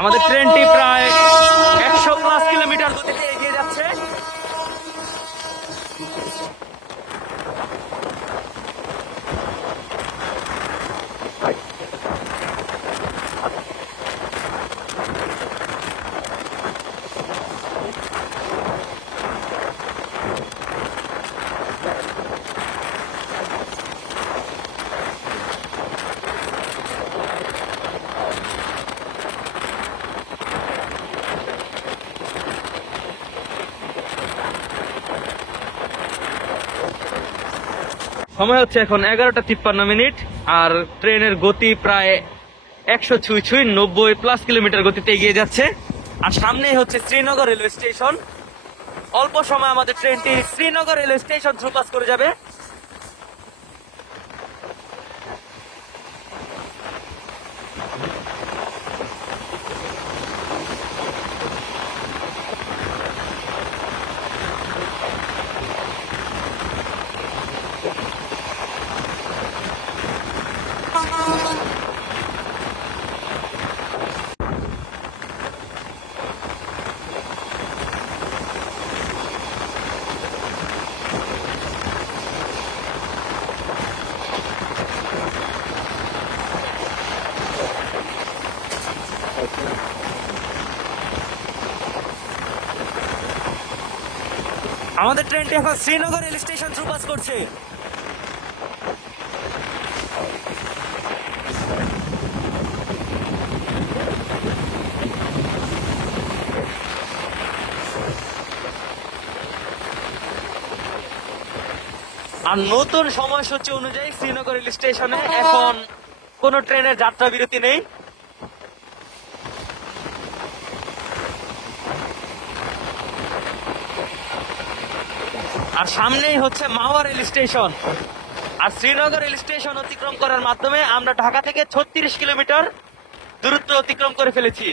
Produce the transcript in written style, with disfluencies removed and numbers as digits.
আমাদের ট্রেনটি প্রায় 100+ কিলোমিটার গতিতে এগিয়ে যাচ্ছে। সময় হচ্ছে এখন 11টা 53 মিনিট, আর ট্রেনের গতি প্রায় 100 ছুঁই ছুঁই 90+ কিলোমিটার গতিতে এগিয়ে যাচ্ছে। আর সামনেই হচ্ছে শ্রীনগর রেলওয়ে স্টেশন। অল্প সময় আমাদের ট্রেনটি Srinagar railway station through pass করে যাবে। আমাদের ট্রেনটি এখন Srinagar rail station through pass করছে। আর নতুন সময়সূচি অনুযায়ী শ্রীনগর রেল স্টেশনে এখন কোন ট্রেনের যাত্রা বিরতি নেই। আর সামনেই হচ্ছে মাওয়া রেল স্টেশন। আর শ্রীনগর রেল স্টেশন অতিক্রম করার মাধ্যমে আমরা ঢাকা থেকে 36 কিলোমিটার দূরত্ব অতিক্রম করে ফেলেছি।